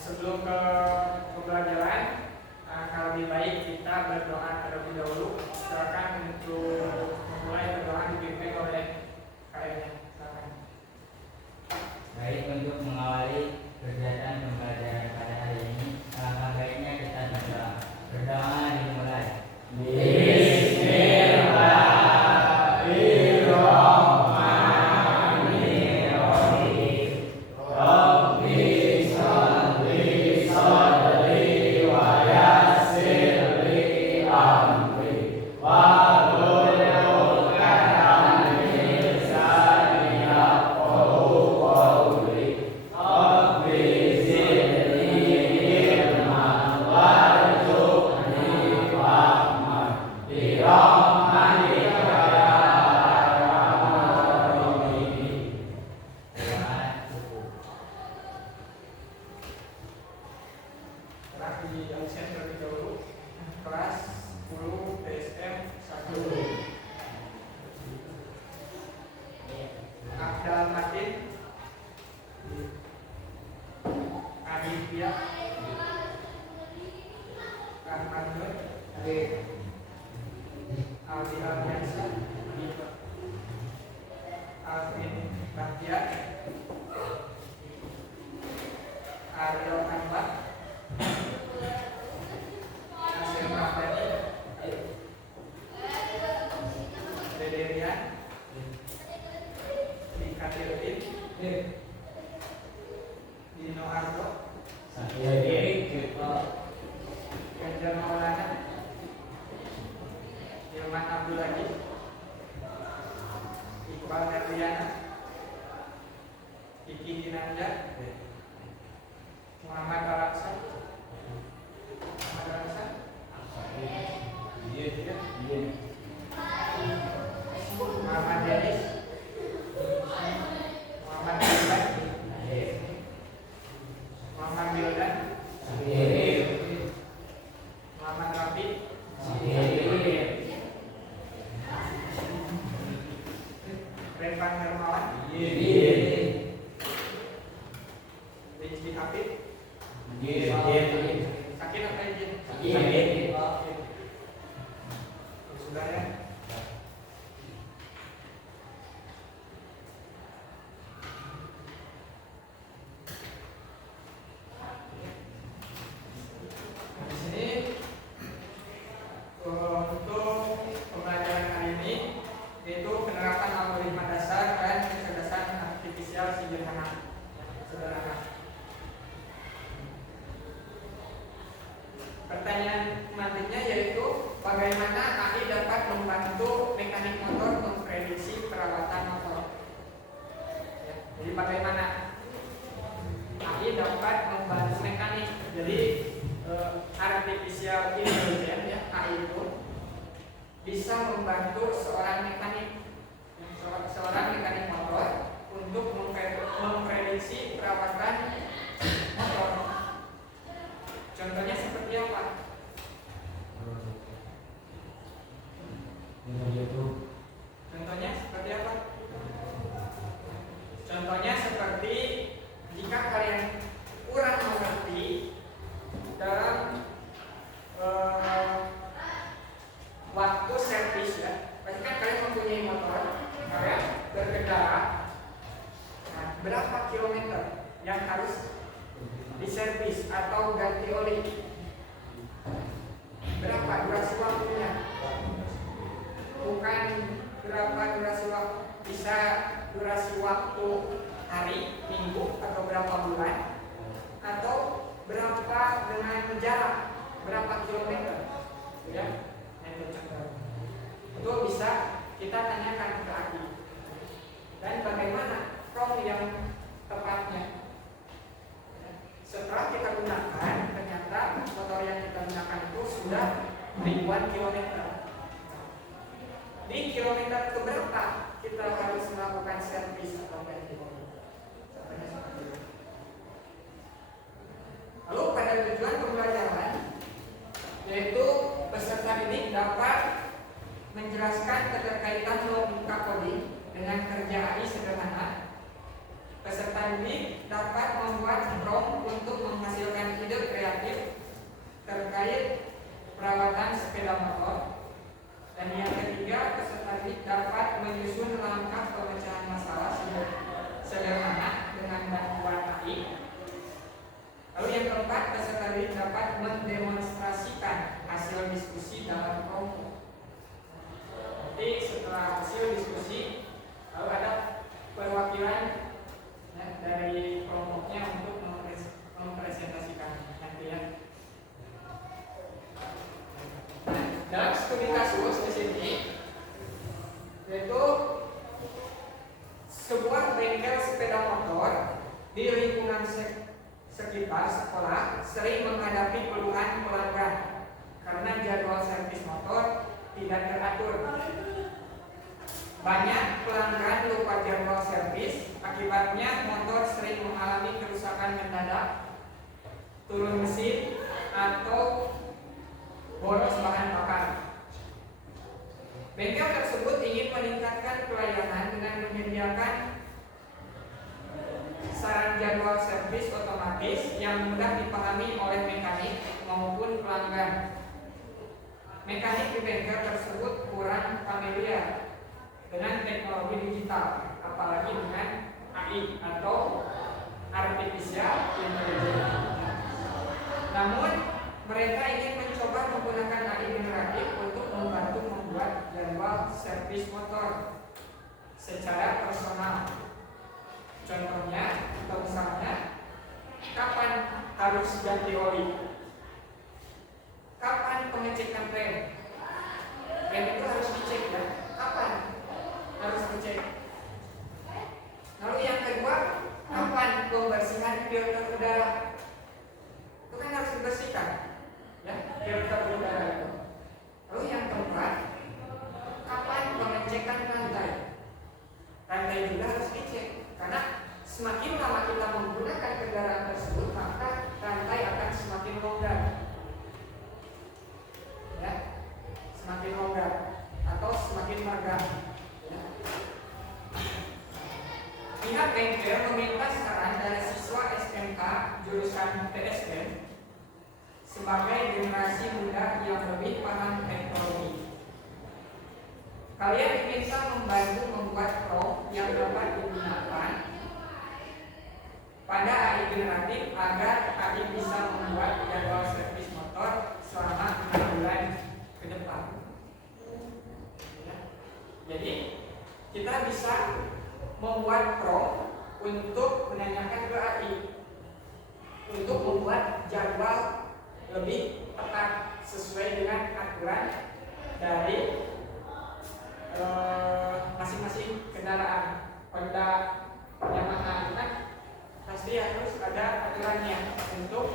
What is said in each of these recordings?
Sebelum ke pembelajaran, kalau lebih baik kita berdoa terlebih dahulu. Silakan untuk memulai berdoa dipimpin oleh kalian. Silakan. Baik, untuk mengawali kegiatan pembelajaran pada hari ini, alangkah baiknya kita berdoa. Berdoa dimulai. Di absen terlebih dahulu. Kelas 10 PSM 1. Abdal Matin, Aditya, Rahman Nur, Aldi Aldiansa, Alvin Bahtiar, Aryo Ahmad, Nasir Ramadhani, Dederian, Dika Tirtin, Dino Arto, Ganjar Maulana, Ilman Abdul Aziz, Iqbal Herliana, Kiki Dinanda, Muhammad Alaksan, Muhammad Denis, Muhammad Irfan, Muhammad Wildan, Muhammad Rafi, Revan Hermawan, Rizky Hafid, sakit apa izin? Sakit. Sudah ya. Di sini untuk pembelajaran hari ini yaitu penerapan algoritma dasar dan kecerdasan artifisial sederhana. Pertanyaan selanjutnya yaitu bagaimana AI dapat membantu mekanik motor memprediksi perawatan motor. Ya, jadi bagaimana AI dapat membantu mekanik. Jadi artificial intelligence ya, AI itu bisa membantu seorang mekanik motor untuk memprediksi perawatan motor. Contohnya seperti apa? Contohnya seperti apa? Contohnya seperti jika kalian kurang mengerti dalam waktu servis ya, pasti kan kalian mempunyai motor, kalian berkendara, nah, berapa kilometer yang harus diservis atau ganti oli? Berapa durasi waktunya? Bukan berapa durasi waktu, bisa durasi waktu hari, minggu, atau berapa bulan, atau berapa dengan jarak, berapa kilometer, ya? Itu bisa kita tanyakan ke AI. Dan bagaimana prompt yang tepatnya? sudah ribuan kilometer. Di kilometer keberapa kita harus melakukan servis atau ganti oli? Contohnya seperti itu. Lalu pada tujuan pembelajaran, yaitu peserta didik dapat menjelaskan keterkaitan logika coding dengan kerja AI sederhana. Peserta didik dapat membuat prompt untuk menghasilkan ide kreatif terkait perawatan sepeda motor. Dan yang ketiga, peserta didik dapat menyusun langkah pemecahan masalah sederhana dengan bantuan AI. Lalu yang keempat, peserta didik dapat mendemonstrasikan hasil diskusi dalam kelompok. Nanti setelah hasil diskusi, lalu ada perwakilan dari kelompoknya untuk mempresentasikan nanti ya. Nah, dalam studi kasus di sini, yaitu sebuah bengkel sepeda motor di lingkungan sekitar sekolah sering menghadapi keluhan pelanggan karena jadwal servis motor tidak teratur. Banyak pelanggan lupa jadwal servis, akibatnya motor sering mengalami kerusakan mendadak, turun mesin, atau boros bahan bakar. Bengkel tersebut ingin meningkatkan pelayanan dengan menyediakan saran jadwal servis otomatis yang mudah dipahami oleh mekanik maupun pelanggan. Mekanik di bengkel tersebut kurang familiar dengan teknologi digital, apalagi dengan AI atau artificial intelligence. Namun, mereka ingin mencoba menggunakan AI generatif untuk membantu membuat jadwal servis motor secara personal. Contohnya, atau misalnya, kapan harus ganti oli? Kapan pengecekan rem? Rem itu harus dicek ya. Kapan harus dicek? Lalu yang kedua, kapan pembersihan filter udara? Itu kan harus dibersihkan, ya, filter udara itu. Lalu yang keempat, kapan pengecekan rantai? Rantai juga harus dicek, karena semakin lama kita menggunakan kendaraan tersebut, maka rantai akan semakin longgar, ya, semakin longgar atau semakin meregang. Ya. Pihak bengkel meminta saran dari siswa SMK jurusan TSN sebagai generasi muda yang lebih paham teknologi. Kalian diminta membantu membuat prompt yang dapat digunakan pada AI generatif agar AI bisa membuat jadwal servis motor selama 6 bulan ke depan. Ya. Jadi kita bisa membuat prompt untuk menanyakan ke AI untuk membuat jadwal lebih tepat sesuai dengan aturan dari masing-masing kendaraan. Honda, Yamaha itu kan pasti harus ada aturannya untuk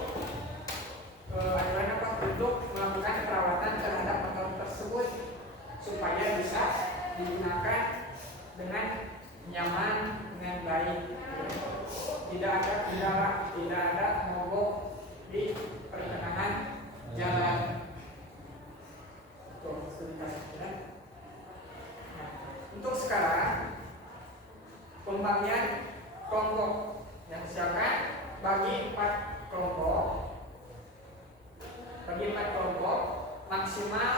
aturan apa? Untuk melakukan perawatan terhadap motor tersebut supaya bisa digunakan dengan nyaman, dengan baik, tidak ada kendala, tidak ada mogok di pertengahan jalan. Tuh, sudah ya. Nah, untuk sekarang pembagian kelompok yang misalkan bagi 4 kelompok, maksimal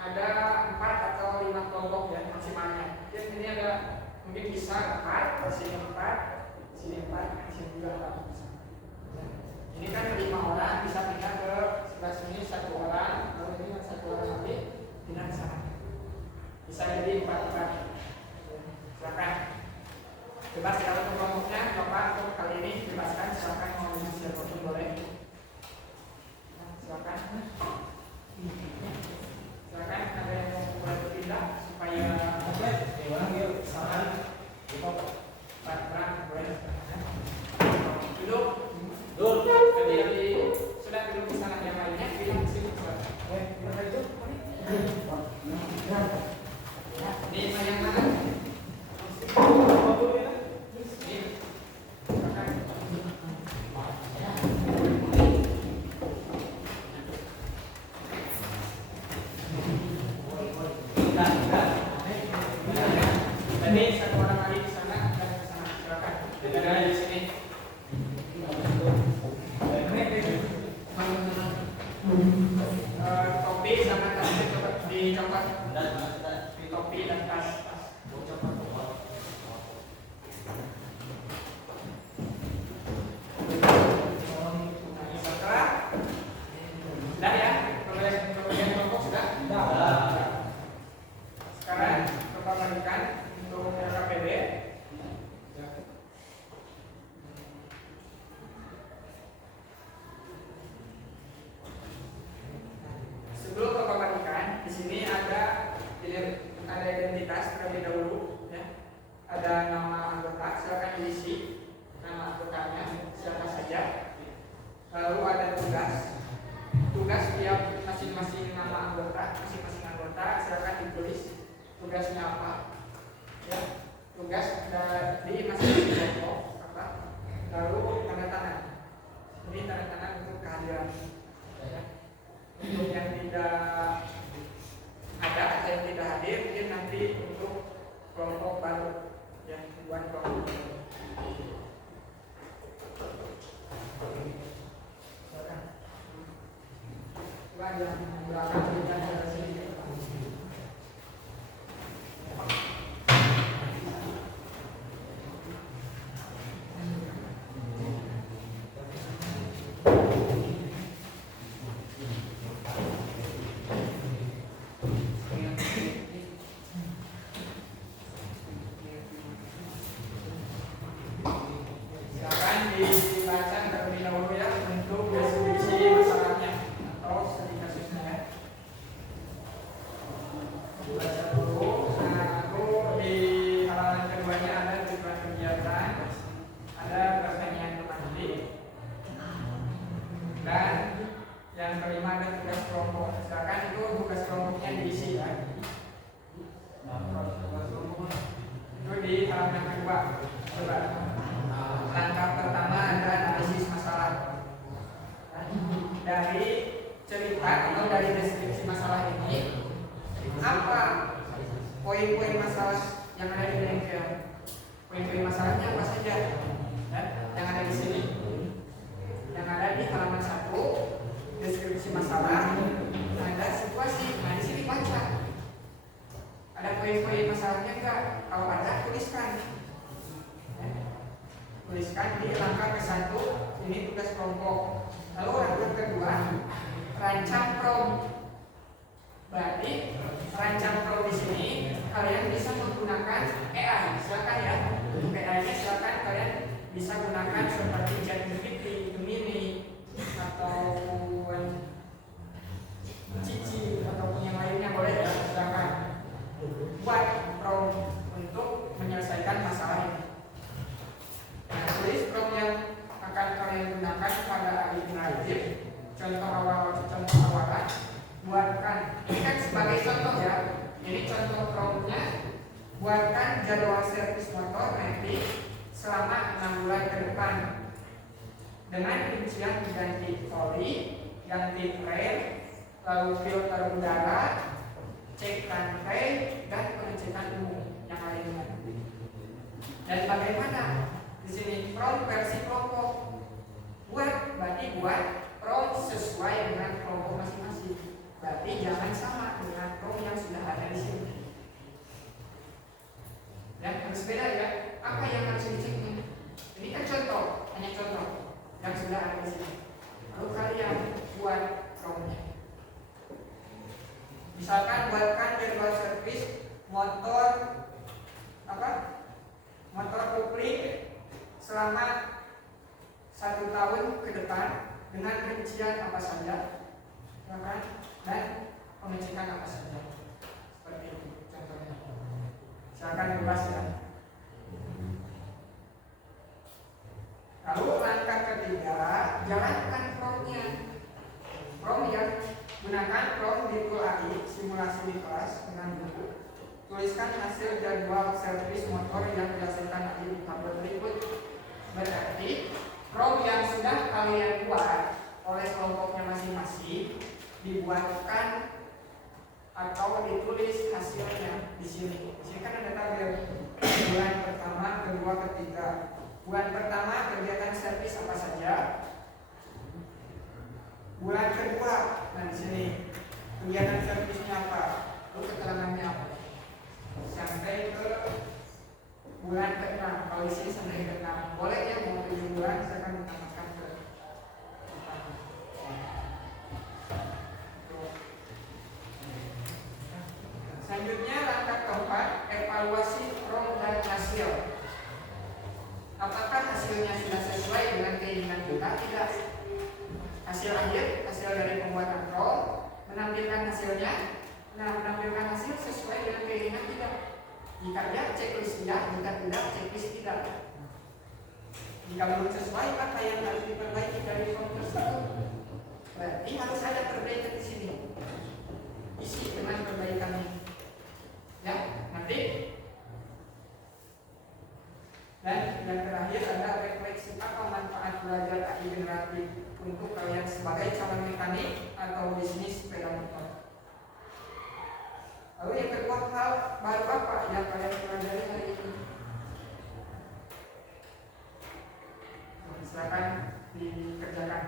ada 4 atau 5 kelompok ya maksimalnya. Jadi ini ada mungkin bisa 4, sini 4, sini 4, sini juga 4. Ini kan 5 orang bisa pindah ke sebelah sini 1 orang, lalu ini 1 orang lagi pindah ke sana. Bisa jadi 4. Silakan. Bebas kalau kelompoknya Bapak dibaca terlebih dahulu ya untuk deskripsi masalahnya atau studi kasusnya ya. Baca dulu. Nah, lalu di halaman keduanya ada tujuan kegiatan, ada pertanyaan pemantik, dan yang kelima ada tugas kelompok. Silakan itu tugas kelompoknya diisi ya. Itu di halaman kedua. Coba. Langkah pertama ada analisis masalah. Dari cerita atau dari deskripsi masalah ini, apa poin-poin masalah yang ada di bengkel? Poin-poin masalahnya apa saja? Yang ada di sini. Yang ada di halaman 1, deskripsi masalah, ada situasi. Nah, di sini baca. Ada poin-poin masalahnya enggak? Kalau ada, tuliskan. Tuliskan di langkah ke-1, ini tugas kelompok. Lalu langkah kedua, rancang prom. Berarti rancang prom di sini kalian bisa menggunakan AI. Silakan ya. Untuk AI-nya silakan kalian bisa gunakan seperti ChatGPT, Gemini, atau Cici ataupun yang lainnya boleh ya. Silakan buat prom untuk menyelesaikan masalah ini. Nah, tulis prom yang akan kalian gunakan pada alternatif. Contoh awalan, buatkan. Ini kan sebagai contoh ya. Jadi contoh promnya, buatkan jadwal servis motor nanti selama 6 bulan ke depan dengan rincian ganti oli, ganti rem, lalu filter udara, cek rantai, dan pengecekan umum yang lainnya. Dan bagaimana? Di sini prom versi kelompok. Berarti buat prom sesuai dengan kelompok masing-masing. Berarti jangan sama dengan prom yang sudah ada di sini. Dan harus beda ya. Apa yang harus diceknya? Ini kan contoh, hanya contoh yang sudah ada di sini. Lalu kalian buat promnya. Misalkan buatkan jadwal servis motor motor kopling selama 1 tahun ke depan dengan rincian apa saja, dan pengecekan apa saja. Seperti itu contohnya. Silakan bebas ya. Lalu langkah ketiga, jalankan promnya. Prom yang gunakan prom di tool AI simulasi di kelas dengan buku. Tuliskan hasil jadwal servis motor yang dihasilkan AI di tabel berikut. Berarti prom yang sudah kalian buat oleh kelompoknya masing-masing dibuatkan atau ditulis hasilnya di sini. Di sini kan ada tabel bulan pertama, kedua, ketiga. Bulan pertama kegiatan servis apa saja? Bulan kedua, nah di sini kegiatan servisnya apa? Lalu keterangannya apa? Sampai ke bulan ke-6. Kalau di sini sampai ke-6. Boleh ya mau 7 bulan saya akan menambahkan ke selanjutnya langkah keempat, evaluasi prom dan hasil. Apakah hasilnya sudah sesuai dengan keinginan kita? Tidak. Hasil akhir, hasil dari pembuatan prom, menampilkan hasilnya. Nah, menampilkan hasil sesuai dengan keinginan tidak. Jika ya, checklist ya. Jika tidak, checklist tidak. Jika belum sesuai, apa yang harus diperbaiki dari prom tersebut? Berarti harus ada perbaikan di sini. Isi dengan perbaikan ini. Ya, nanti. Dan yang terakhir ada refleksi apa manfaat belajar AI generatif untuk kalian sebagai calon mekanik atau bisnis sepeda motor. Lalu yang kedua, hal baru apa yang kalian pelajari hari ini? Silakan dikerjakan.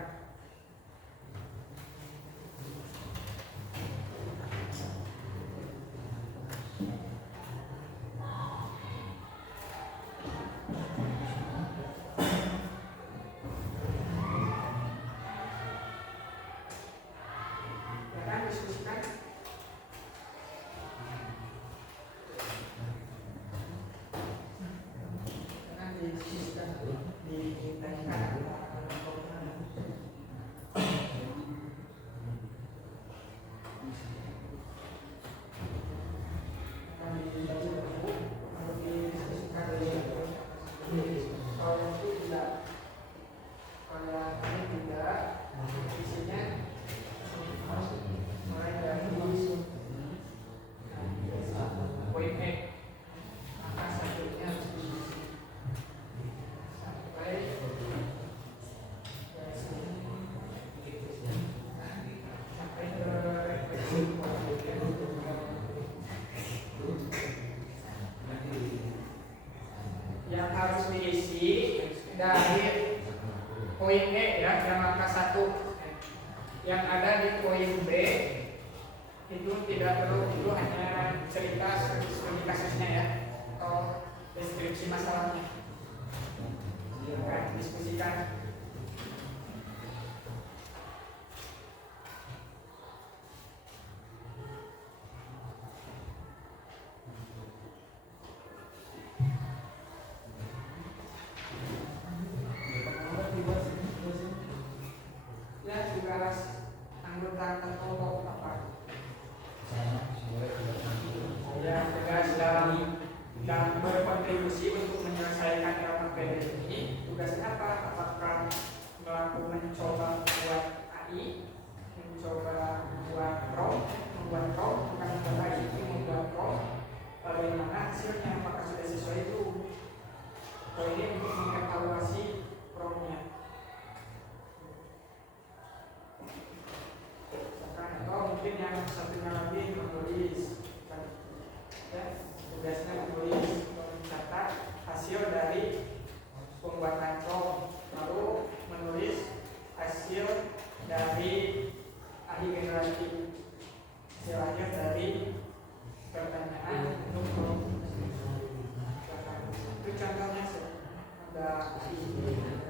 Diskusikan. poin E ya, yang angka 1 yang ada di poin B itu tidak perlu, itu hanya cerita studi kasusnya ya, atau deskripsi masalahnya, bukan diskusikan. Ya, tugas anggota kelompok apa? Ya, tugas dalam berkontribusi untuk menyelesaikan rapat PDI ini, tugasnya apa? Apakah mencoba membuat AI, mencoba membuat membuat bukan membuat AI, tapi membuat bagaimana hasilnya, apakah sudah sesuai itu? Ini untuk mengevaluasi promnya. Atau mungkin yang satunya lagi menulis, ya, tugasnya menulis, mencatat hasil dari pembuatan prom, lalu menulis hasil dari ahli generatif, hasil akhir dari pertanyaan untuk prom. Itu contohnya ada ini.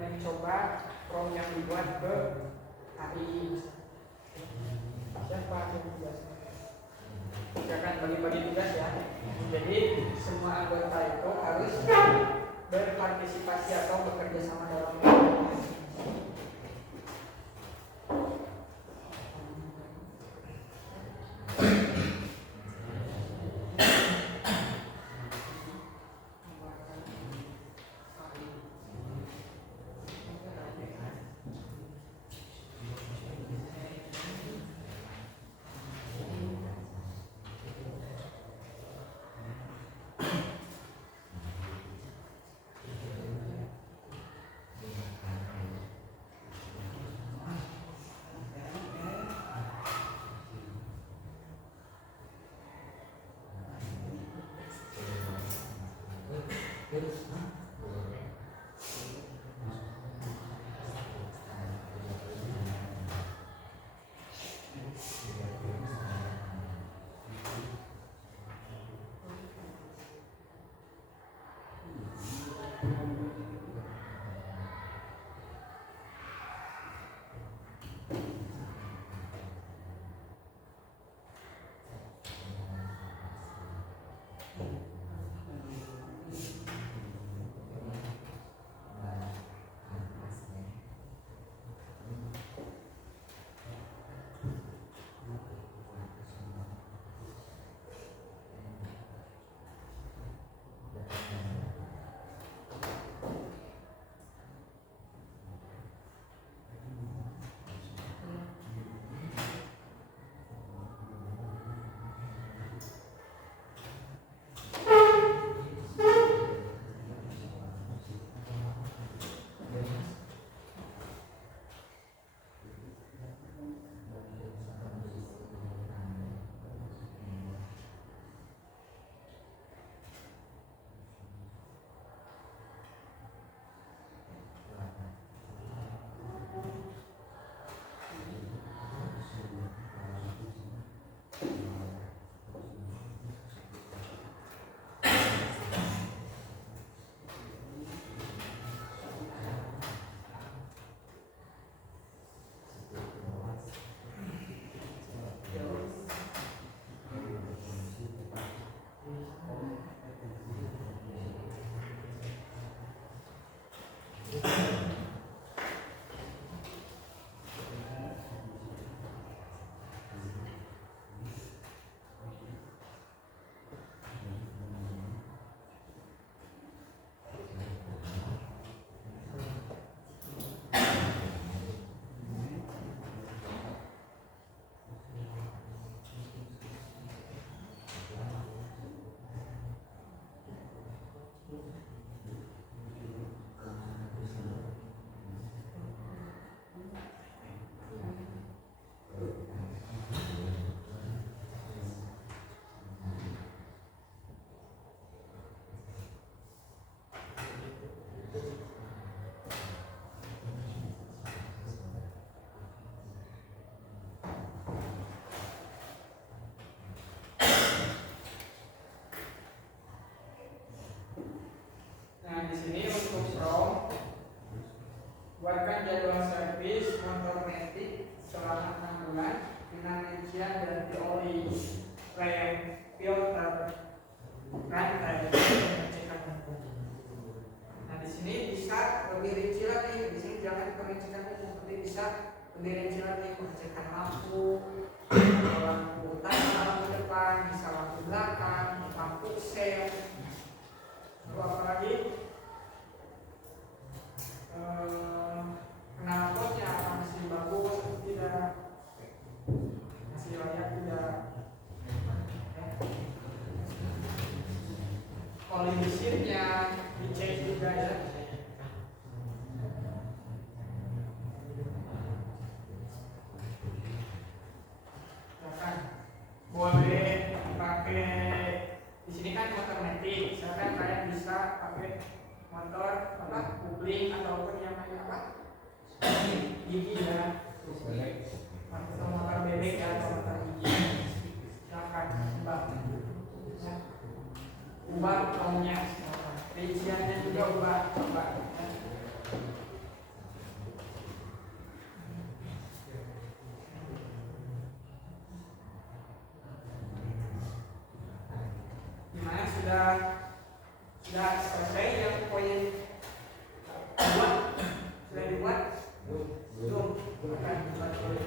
Mencoba prom yang dibuat ke hari siapa yang tugasnya? Kita akan bagi-bagi tugas ya. Jadi semua anggota itu harus berpartisipasi atau bekerja sama dalam Nah, di sini untuk prom, buatkan jadwal servis motor metik selama 6 bulan dengan rincian dan teori rem, filter, rantai, pengecekan umum. Nah, di sini bisa lebih rinci lagi. Di sini jangan pengecekan umum, tapi bisa lebih rinci lagi pengecekan lampu, lampu utama, lampu depan, bisa lampu belakang, lampu sel. Lalu apa lagi? Knalpotnya apa masih bagus atau tidak, masih layak tidak, oli mesinnya dicek juga ya. Bahkan boleh pakai, di sini kan motor metik, misalkan kalian bisa pakai motor apa, kupling ataupun yang namanya apa, gigi ya, atau motor bebek ya, atau motor gigi. Silakan ya. Ubah tongnya, rinciannya juga ubah. Gimana, sudah selesai yang poin 2? Sudah dibuat? Belum. Akan dibuat oleh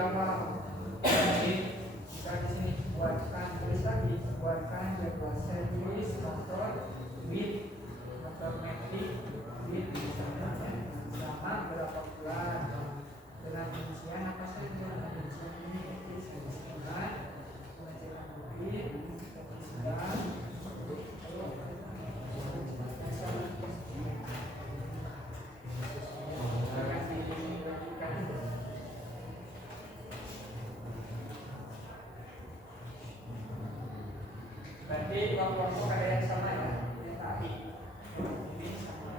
awal. Jadi kita di sini buatkan, tulis lagi, buatkan jadwal servis motor with motor metik with misalnya selama berapa bulan dengan rincian apa saja. Rincian ini servis bulan, pengecekan mobil, servis sedang, berarti kelompok ada yang sama ya, yang tadi ini sama.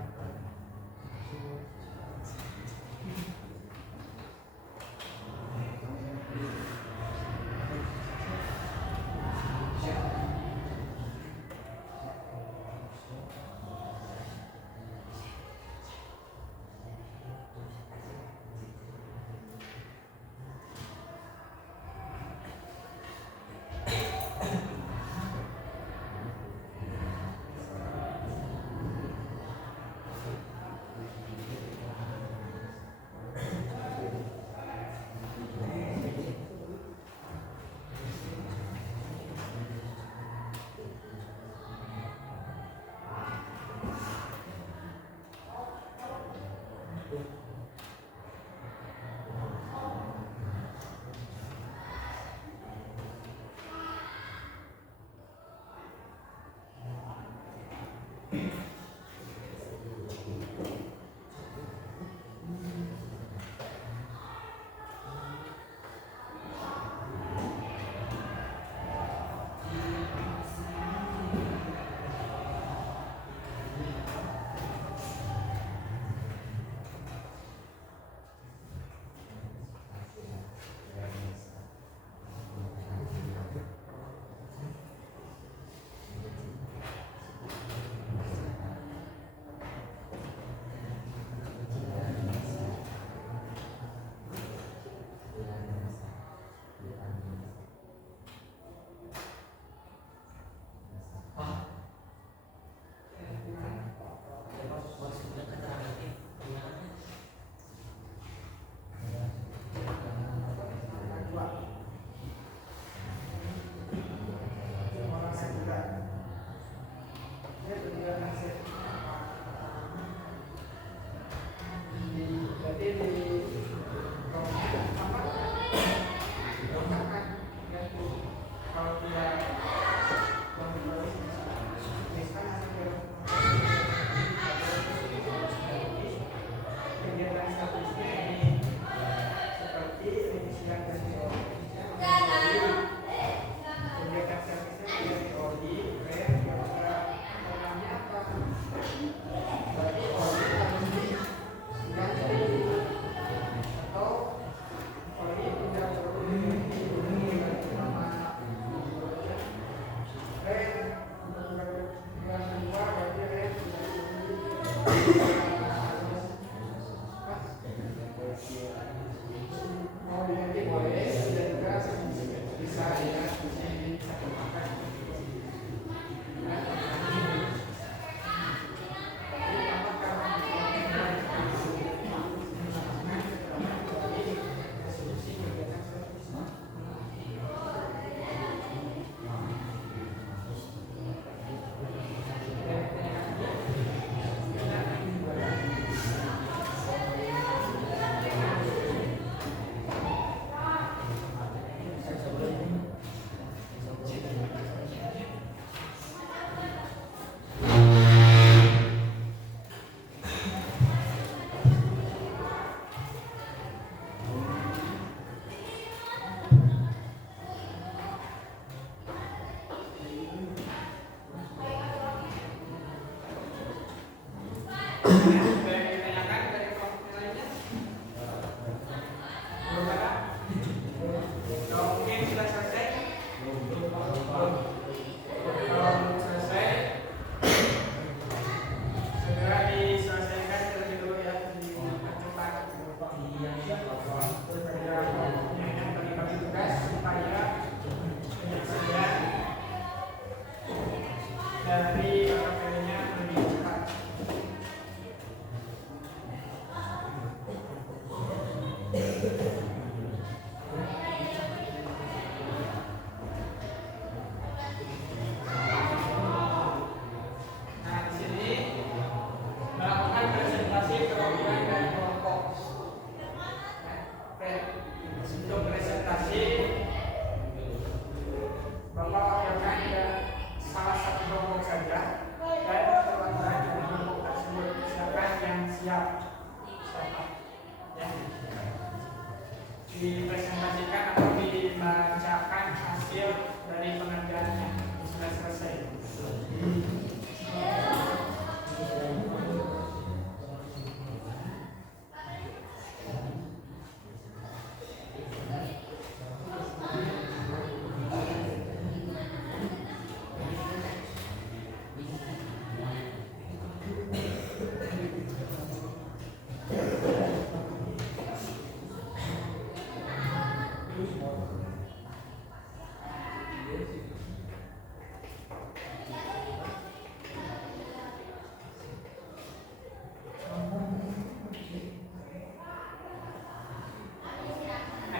dipresentasikan atau dibacakan hasil dari pengerjaannya. Sudah selesai.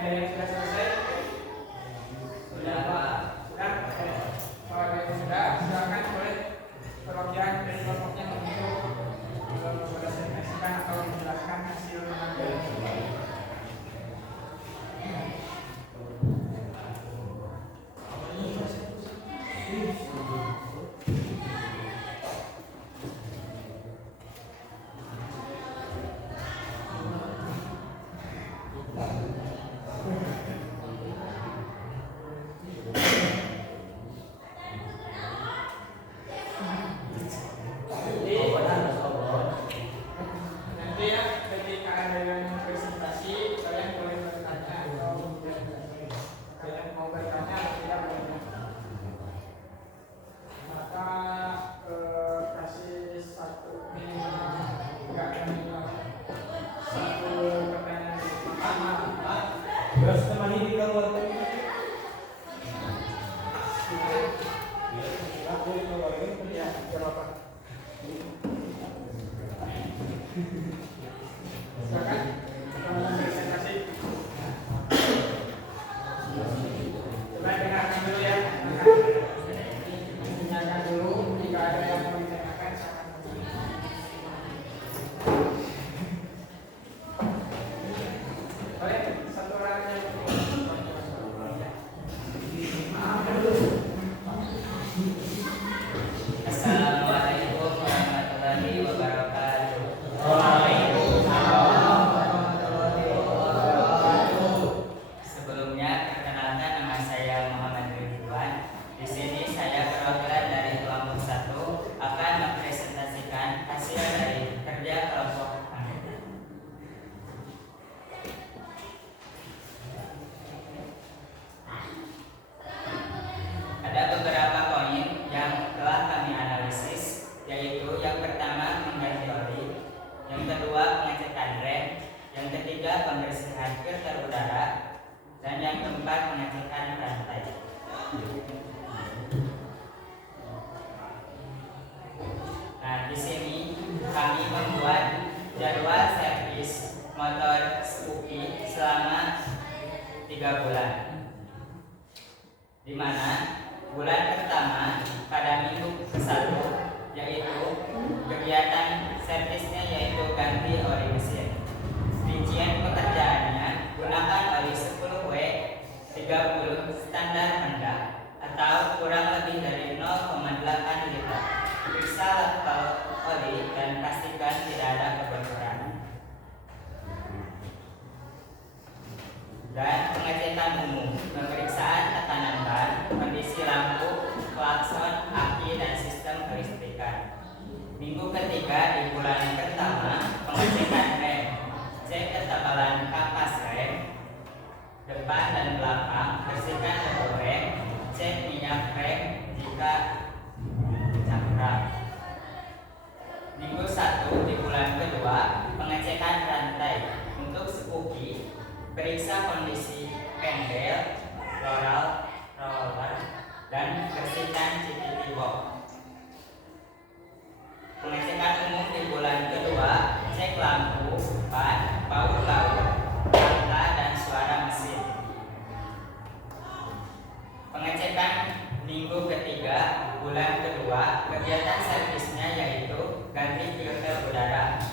Ada yang sudah selesai? Sudah Pak. Sudah? Oke. Kalau ada yang sudah, silakan boleh perwakilan dari kelompoknya untuk mempresentasikan atau menjelaskan hasil pengerjaan. Nanti ya, ketika ada yang presentasi, kalian boleh bertanya atau kalian mau bertanya atau tidak boleh. Maka kasih satu minimal satu pertanyaan pertama. Beras temani di keluar. Aku keluar ini Ya, tidak apa-apa. Silakan presentasi. Coba dengarkan dulu ya. Dengarkan dulu. Jika ada yang mau ditanyakan, silakan. Boleh satu orang yang Assalamualaikum warahmatullahi wabarakatuh. Sebelumnya perkenalkan, nama saya Muhammad Ridwan. Di sini saya perwakilan dari kelompok 1 akan mempresentasikan hasil dari kerja kelompok anggota. Ada beberapa poin yang telah kami analisis, yaitu yang pertama mengganti oli, yang kedua pengecekan rem, yang ketiga pembersihan filter udara, dan yang keempat pengecekan rantai. Nah, di sini kami membuat jadwal servis motor Suzuki selama 3 bulan, di mana bulan pertama pada minggu ke-1 yaitu kegiatan servisnya yaitu ganti oli mesin. Rincian pekerjaannya gunakan oli 10W 30 standar Honda atau kurang lebih dari 0,8 liter. Periksa level oli dan pastikan tidak ada kebocoran. Dan pengecekan umum, pemeriksaan tekanan ban, kondisi lampu, klakson, aki, dan sistem kelistrikan. Minggu ketiga di bulan pertama, pengecekan rem, cek ketebalan kapas rem, depan dan belakang, bersihkan debu rem, cek minyak rem jika cakram. Minggu 1 di bulan kedua, pengecekan rantai untuk Suzuki. Periksa kondisi pendel, roller, dan bersihkan CVT box. Pengecekan umum di bulan kedua, cek lampu, ban, baut laut, rangka, dan suara mesin. Pengecekan minggu ketiga, bulan kedua, kegiatan servisnya yaitu ganti filter udara.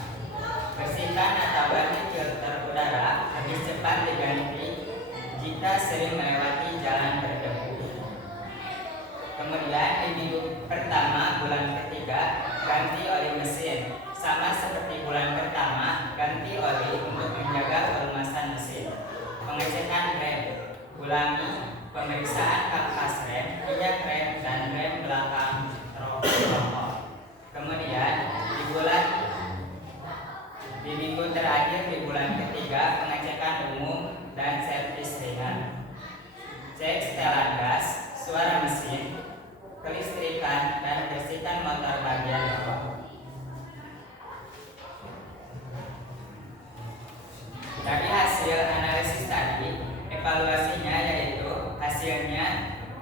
Bersihkan atau ganti filter udara habis cepat diganti jika sering melewati jalan berdebu. Kemudian di minggu pertama bulan ketiga ganti oli mesin, sama seperti bulan pertama ganti oli untuk menjaga kelumasan mesin. pengecekan rem. Ulangi, pemeriksaan kampas rem, minyak rem, dan rem belakang motor. Kemudian di minggu terakhir di bulan ketiga, pengecekan umum dan servis ringan. Cek setelan gas, suara mesin, kelistrikan, dan bersihkan motor bagian bawah. Dari hasil analisis tadi, evaluasinya yaitu hasilnya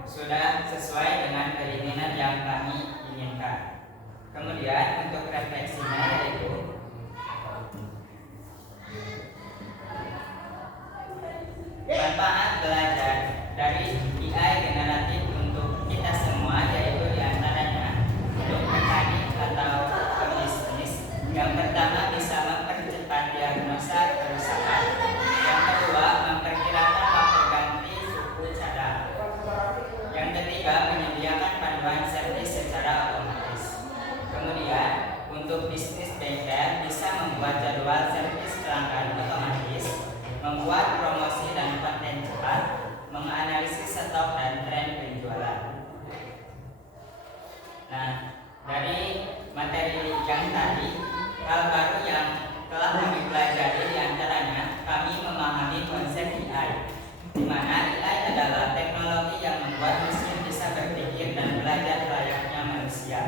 sudah sesuai dengan keinginan yang kami inginkan. Kemudian untuk refleksinya yaitu manfaat belajar dari AI generatif untuk kita semua yaitu diantaranya untuk mekanik atau pebisnis. Yang pertama bisa mempercepat diagnosa kerusakan. Yang kedua memperkirakan waktu ganti suku cadang. Yang ketiga menyediakan panduan servis secara otomatis. Kemudian untuk bisnis bengkel bisa membuat jadwal servis pelanggan otomatis, membuat promosi dan konten cepat, menganalisis stok dan tren penjualan. Nah, dari materi yang tadi, hal baru yang telah kami pelajari diantaranya kami memahami konsep AI, di mana AI adalah teknologi yang membuat mesin bisa berpikir dan belajar layaknya manusia.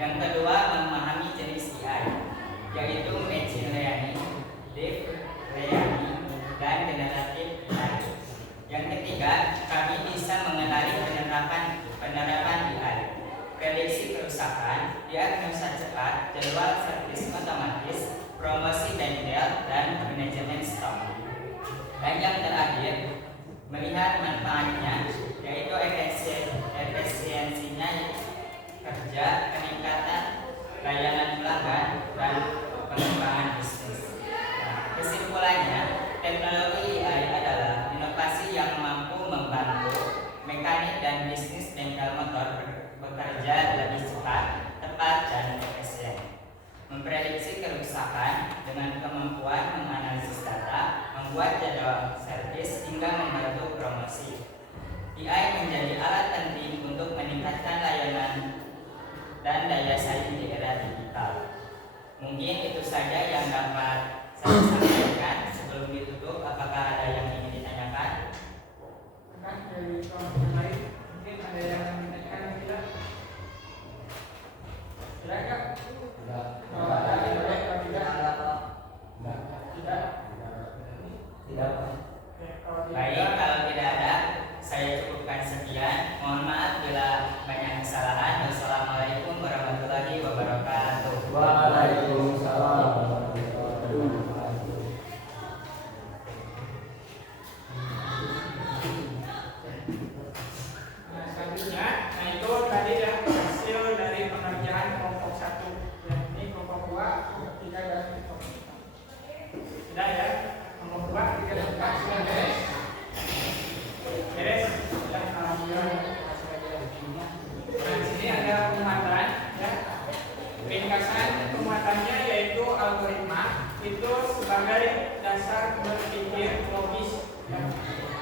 Yang kedua, memahami jenis AI, yaitu machine learning, deep learning, dan generatif AI. Yang ketiga, kami bisa mengenali penerapan AI, prediksi kerusakan, diagnosa cepat, jadwal servis otomatis, promosi bengkel, dan manajemen stok. Dan yang terakhir, melihat manfaatnya, yaitu efisiensinya kerja, peningkatan layanan pelanggan, dan pengembangan bisnis. Kesimpulannya, teknologi AI adalah inovasi yang mampu membantu mekanik dan bisnis bengkel motor bekerja lebih cepat, tepat, dan efisien, memprediksi kerusakan dengan kemampuan menganalisis data, membuat jadwal servis, hingga membantu promosi. AI menjadi alat penting untuk meningkatkan layanan dan daya saing di era digital. Mungkin itu saja yang dapat saya sampaikan. Sebelum ditutup, apakah ada yang ingin ditanyakan? Dari kelompok lain mungkin ada yang menanyakan tidak? Tidak kak? Tidak. Kalau ada yang boleh, kalau tidak? Tidak. Tidak. Oke, kalau tidak. Baik, kalau tidak ada, saya cukupkan sekian. Mohon maaf bila banyak kesalahan. Wassalamualaikum warahmatullahi wabarakatuh. Waalaikumsalam warahmatullahi wabarakatuh. Nah, selanjutnya, nah itu tadi ya hasil dari pengerjaan kelompok 1. Ya, ini kelompok 2, kelompok 3, dan kelompok 4. Sudah ya, kelompok 2, 3, dan 4 sudah beres. Beres, sudah alhamdulillah. Nah, di sini ada penguatan ya. Ringkasan penguatannya yaitu algoritma itu sebagai dasar berpikir logis ya.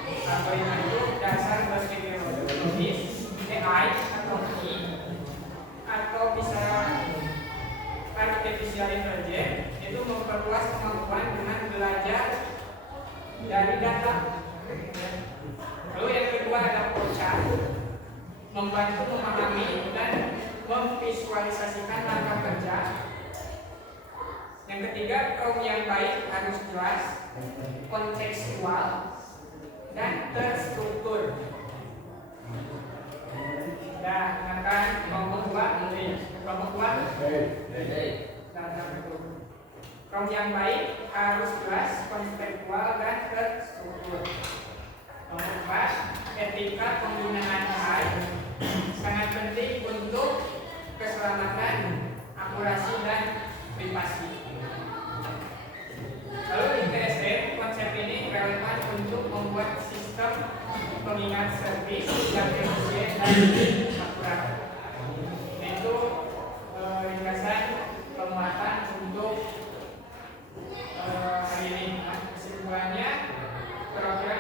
Algoritma itu dasar berpikir logis. AI atau AI atau bisa artificial intelligence itu memperluas kemampuan dengan belajar dari data. Lalu yang kedua ada POCA, membantu memahami dan memvisualisasikan langkah kerja. Yang ketiga, kaum yang baik harus jelas, kontekstual, dan terstruktur. Ya, dengarkan kelompok 2 mungkin. Kelompok 2. Kaum yang baik harus jelas, kontekstual, dan terstruktur. Nomor 4, etika penggunaan AI sangat penting untuk keselamatan, akurasi, dan privasi. Lalu di TSD, konsep ini relevan untuk membuat sistem pengingat servis yang efisien dan akurat. Itu ringkasan penguatan untuk hari ini. Kesimpulannya, program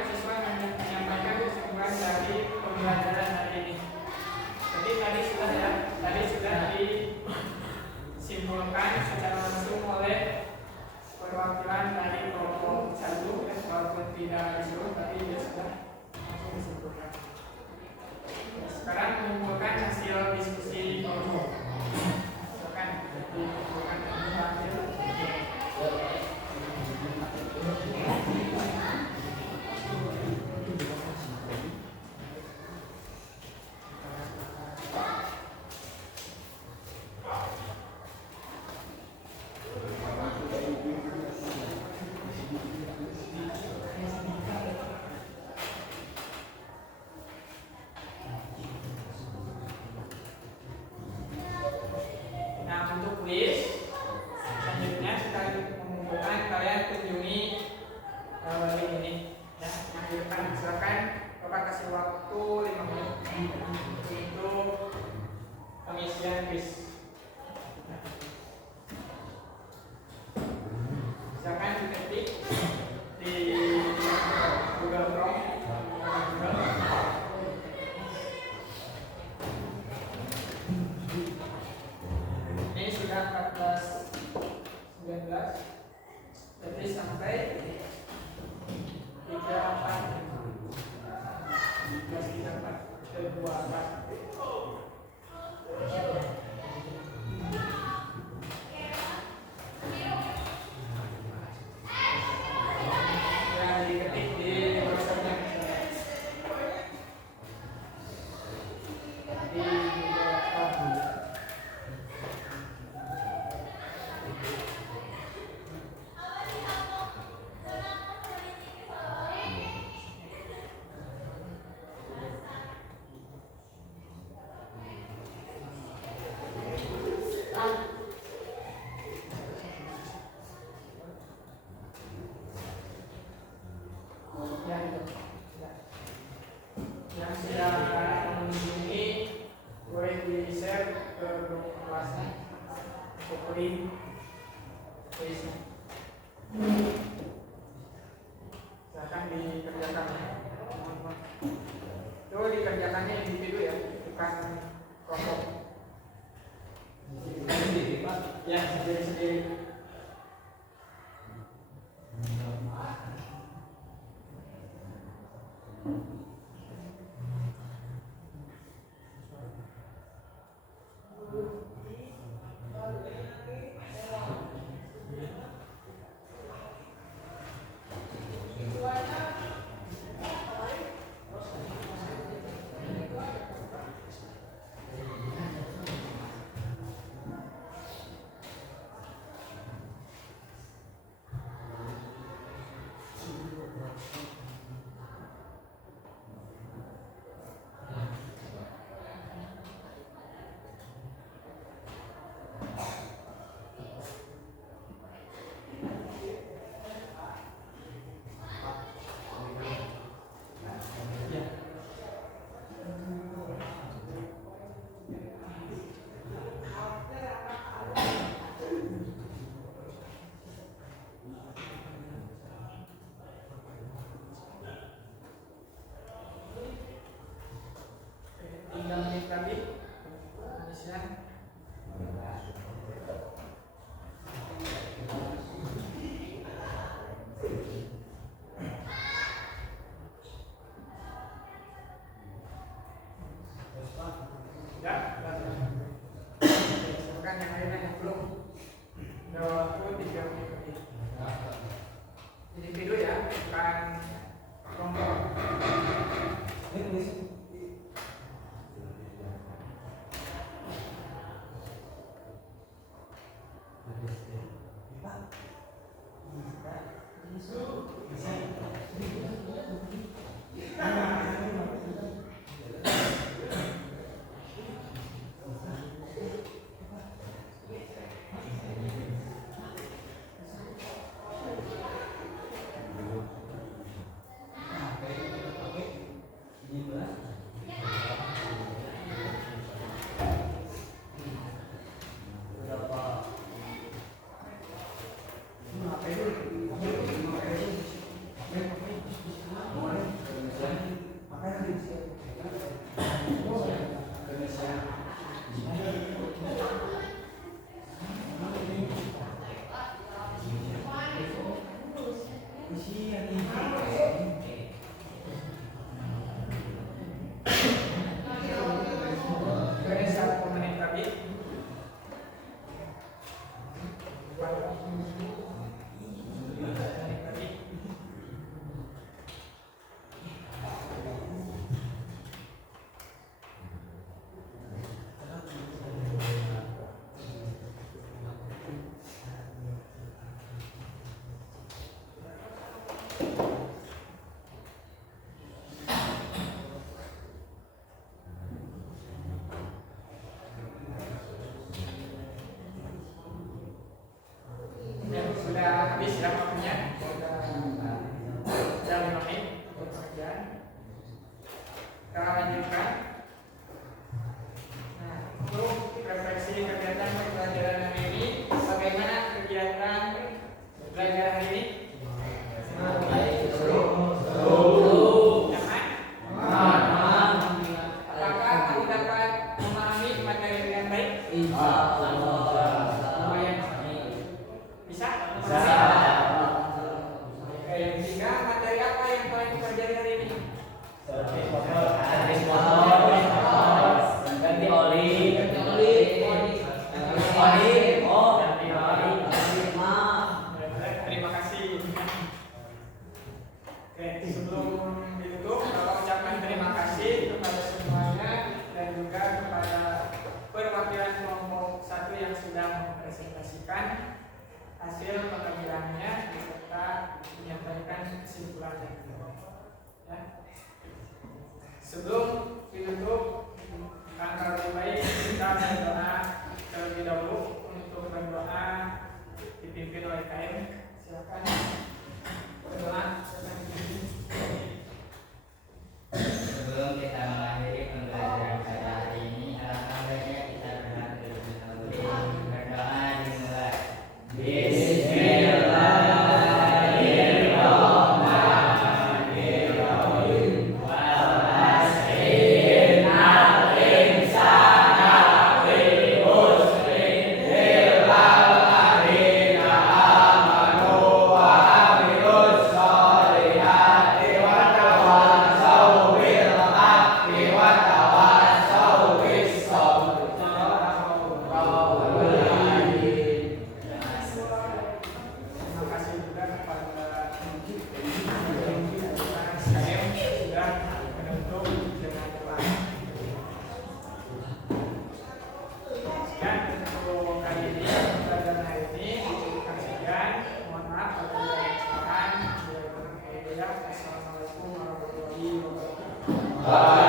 perbuatan. Yang diketik di browsernya. Di yang sedang mengunjungi boleh di share ke grup kelasnya untuk link kuisnya. Silakan dikerjakan ya, teman-teman. Itu dikerjakannya individu ya, bukan kelompok. Ya, sendiri-sendiri. Tinggal menit lagi. Penyisian. Ya, silakan yang lainnya yang belum. Ada waktu 3 menit lagi. Individu ya, bukan kelompok. Oke, 1 menit lagi. Ya, sudah habis ya waktunya. Sudah 5 menit untuk pekerjaan. Kita lanjutkan. Nah, untuk refleksi kegiatan pembelajaran hari ini, bagaimana kegiatan belajar hari ini? Seru? Nyaman? Apakah kamu dapat memahami materi dengan baik? Bisa? Oke, yang ketiga, materi apa yang paling dipelajari hari ini? Servis motor. Baik.